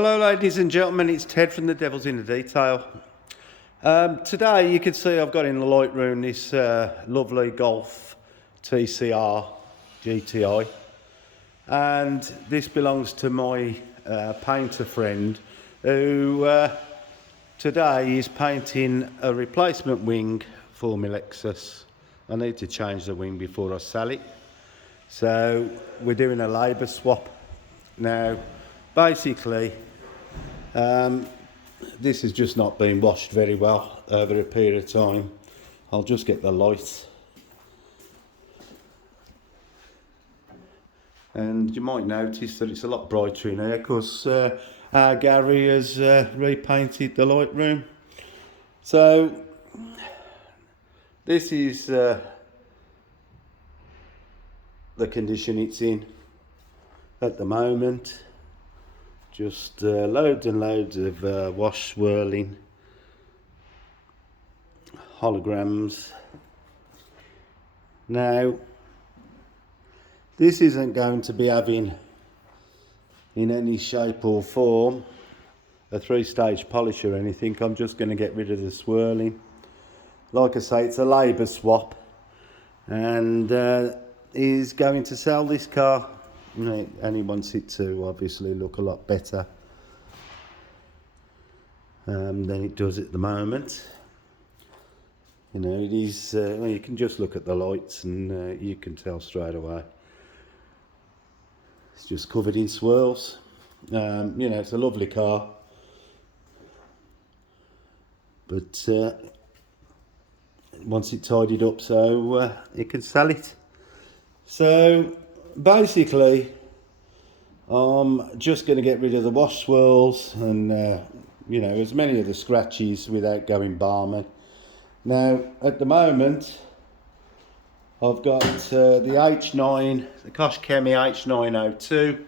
Hello ladies and gentlemen, it's Ted from the Devil's in the Detail. Today you can see I've got in the Lightroom this lovely Golf TCR GTI, and this belongs to my painter friend who today is painting a replacement wing for my Lexus. I need to change the wing before I sell it, so we're doing a labour swap. Now basically, this has just not been washed very well over a period of time. I'll just get the light. And you might notice that it's a lot brighter in here because Gary has repainted the Lightroom. So this is the condition it's in at the moment. Just loads and loads of wash swirling, holograms. Now, this isn't going to be having, in any shape or form, a 3-stage polish or anything. I'm just going to get rid of the swirling. Like I say, it's a labour swap, and he's going to sell this car. And he wants it to obviously look a lot better than it does at the moment. You know, it is, well, you can just look at the lights and you can tell straight away. It's just covered in swirls. You know, it's a lovely car, but wants it tidied up so you can sell it. So basically, I'm just going to get rid of the wash swirls and you know, as many of the scratches without going balmy. Now at the moment I've got the H9, the Kosh Chemi H902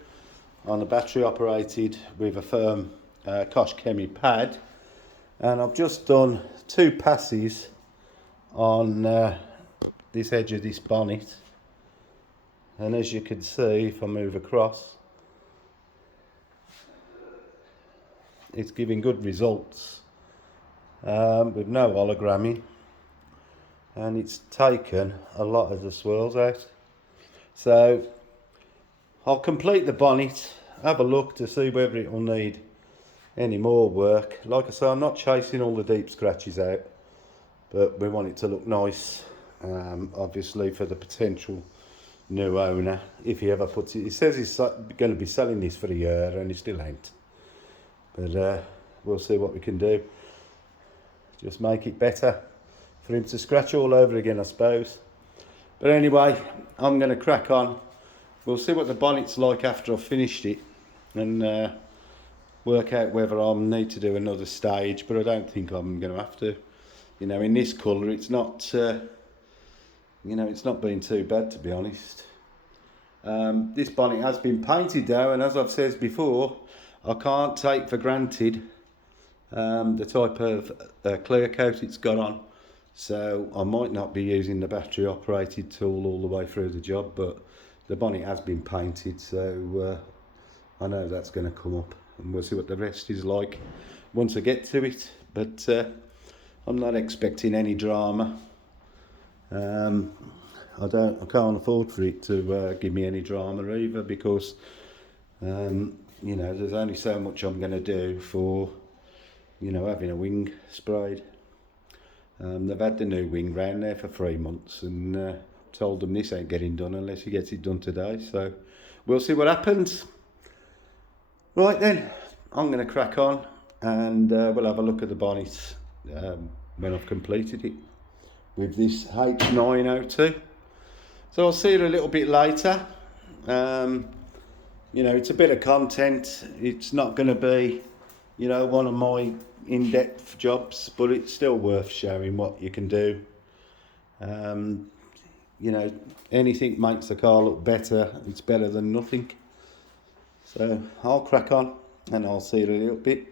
on a battery operated with a firm Kosh Chemi pad, and I've just done 2 passes on this edge of this bonnet. And as you can see, if I move across, it's giving good results with no hologramming, and it's taken a lot of the swirls out. So I'll complete the bonnet, have a look to see whether it will need any more work. Like I say, I'm not chasing all the deep scratches out, but we want it to look nice, obviously for the potential new owner, if he ever puts it. He says he's going to be selling this for a year and he still ain't, but we'll see what we can do. Just make it better for him to scratch all over again, I suppose. But anyway, I'm going to crack on. We'll see what the bonnet's like after I've finished it, and work out whether I'll need to do another stage, but I don't think I'm going to have to. You know, in this colour it's not you know, it's not been too bad, to be honest. This bonnet has been painted though, and as I've said before, I can't take for granted the type of clear coat it's got on. So I might not be using the battery operated tool all the way through the job, but the bonnet has been painted, so I know that's going to come up, and we'll see what the rest is like once I get to it. But I'm not expecting any drama. I can't afford for it to give me any drama either, because you know, there's only so much I'm going to do for, you know, having a wing sprayed. They've had the new wing round there for 3 months, and told them this ain't getting done unless he gets it done today, so we'll see what happens. Right then, I'm going to crack on, and we'll have a look at the bonnet when I've completed it with this H902. So I'll see you a little bit later. You know, it's a bit of content. It's not going to be, you know, one of my in-depth jobs, but it's still worth showing what you can do. You know, anything makes the car look better. It's better than nothing. So I'll crack on, and I'll see you in a little bit.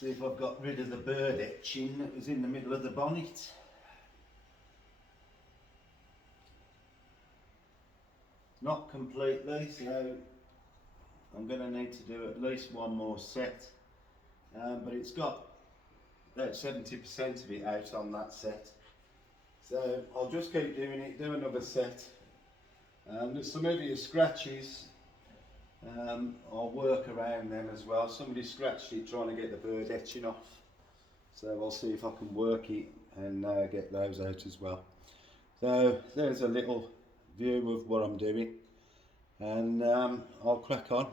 See if I've got rid of the bird etching that was in the middle of the bonnet. Not completely, so I'm going to need to do at least one more set, but it's got about 70% of it out on that set, so I'll just keep doing it, do another set. There's some heavier scratches, I'll work around them as well. Somebody scratched it trying to get the bird etching off, so I'll see if I can work it and get those out as well. So there's a little view of what I'm doing, and I'll crack on.